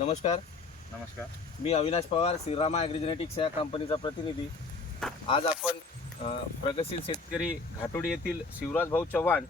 नमस्कार. नमस्कार. मी अविनाश पवार श्रीरामा ॲग्रिजेनेटिक्स या कंपनीचा प्रतिनिधी. आज आपण प्रगतशील शेतकरी घाटोडी येथील शिवराज भाऊ चव्हाण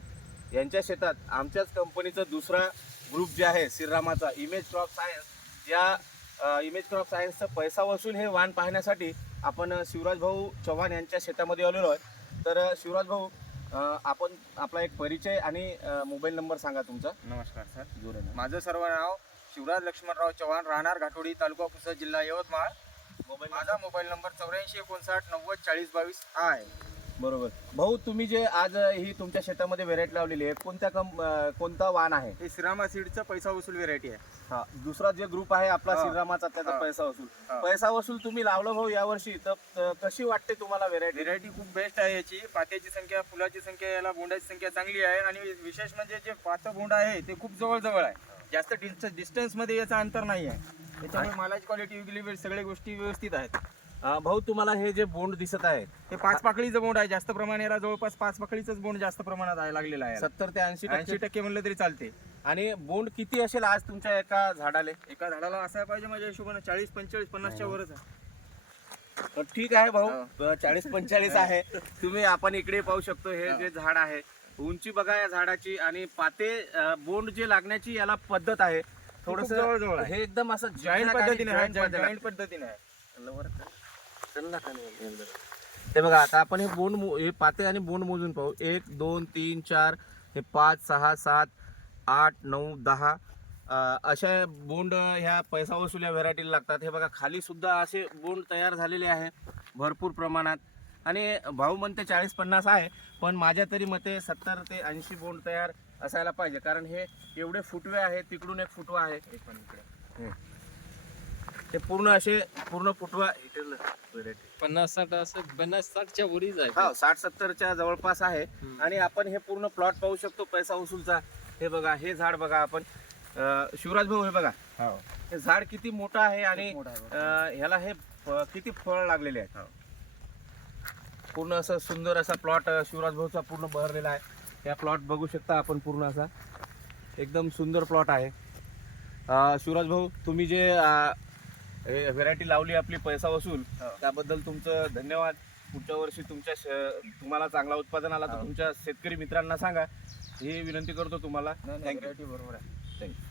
यांच्या शेतात आमच्याच कंपनीचं दुसरा ग्रुप जे आहे श्रीरामाचा इमेज क्रॉप सायन्स या इमेज क्रॉप सायन्सचं पैसा वसूल हे वाण पाहण्यासाठी आपण शिवराज भाऊ चव्हाण यांच्या शेतामध्ये आलेलो आहे तर शिवराज भाऊ आपण आपला एक परिचय आणि मोबाईल नंबर सांगा तुमचा. नमस्कार सर. जोराने. माझं सर्व नाव शिवराज लक्ष्मणराव चव्हाण राहणार घाटोडी तालुका पुसद जिल्हा यवतमाळ. मोबाईल माझा मोबाईल नंबर चौऱ्याऐंशी एकोणसाठ नव्वद चाळीस बावीस हा आहे. बरोबर. भाऊ तुम्ही जे आज ही तुमच्या शेतामध्ये व्हेरायटी लावलेली आहे कोणत्या अ, कोणता वाण आहे? हे श्रीरामा सीडचं पैसा वसूल व्हेरायटी आहे. हा दुसरा जे ग्रुप आहे आपला हा. श्रीरामाचा त्याचा हा. पैसा वसूल. हा. पैसा वसूल तुम्ही लावलं भाऊ यावर्षी तर तर कशी वाटते तुम्हाला व्हेरायटी व्हेरायटी खूप बेस्ट आहे याची. पात्याची संख्या फुलाची संख्या याला बोंडाची संख्या चांगली आहे. आणि विशेष म्हणजे जे पातं बोंड आहे ते खूप जवळ जवळ आहे. जास्त डिस्टन्समध्ये याचं अंतर नाही आहे. त्याच्यामुळे मालाची क्वालिटी विगली सगळ्या गोष्टी व्यवस्थित आहेत. भाऊ तुम्हाला हे जे बोंड दिसत आहे हे पाच पाकळीचं बोंड आहे जास्त प्रमाणे याला जवळपास पाच पाकळीचंच बोंड जास्त प्रमाणात आहे लागलेलं आहे सत्तर ते ऐंशी ऐंशी टक्के टक्के म्हणलं तरी चालते. आणि बोंड किती असेल आज तुमच्या एका झाडाले? एका झाडाला असायला पाहिजे माझ्या हिशोबाने चाळीस पंचेचाळीस पन्नासच्या वरच आहे. तर ठीक आहे भाऊ हा. चाळीस पंचेचाळीस आहे. तुम्ही आपण इकडे पाहू शकतो हे हा. जे झाड आहे उंची बघा या झाडाची आणि पाते बोंड जे लागण्याची याला पद्धत आहे. थोडस जवळजवळ. हे एकदम असं जॉईंट पद्धतीने जॉईंट पद्धतीने हे बघा आता आपण हे बोंड हे पाते आणि बोंड मोजून पाहू. एक दोन तीन चार हे पाच सहा सात आठ नऊ दहा अशा बोंड ह्या पैसा वसूल या व्हेरायटीला लागतात. हे बघा खाली सुद्धा असे बोंड तयार झालेले आहे. भरपूर प्रमाणात. आणि भाऊ म्हणते चाळीस पन्नास आहे पण माझ्या तरी मते सत्तर ते ऐंशी बोंड तयार असायला पाहिजे. कारण हे एवढे फुटवे आहे तिकडून एक फुटवा आहे. हे पण इकडे. ते पूर्ण असे पूर्ण फुटवा पन्नास साठ असं पन्नास साठच्या वरीच आहे. हो साठ सत्तरच्या जवळपास आहे. आणि आपण हे पूर्ण प्लॉट पाहू शकतो पैसा वसूलचा. हे बघा हे झाड बघा आपण. शिवराज भाऊ हे बघा. हो. हे झाड किती मोठं आहे आणि ह्याला हे किती फळ लागलेले आहेत. पूर्ण असं सुंदर असा प्लॉट शिवराज भाऊचा पूर्ण बहरलेला आहे. या प्लॉट बघू शकता आपण पूर्ण असा. एकदम सुंदर प्लॉट आहे. शिवराज भाऊ तुम्ही जे व्हेरायटी लावली आपली पैसा वसूल हो. त्याबद्दल तुमचं धन्यवाद. पुढच्या वर्षी तुमच्या श- तुम्हाला चांगला उत्पादन आला तर हो. तुमच्या शेतकरी मित्रांना सांगा. ही विनंती करतो तुम्हाला. थँक्यू बरोबर आहे. थँक्यू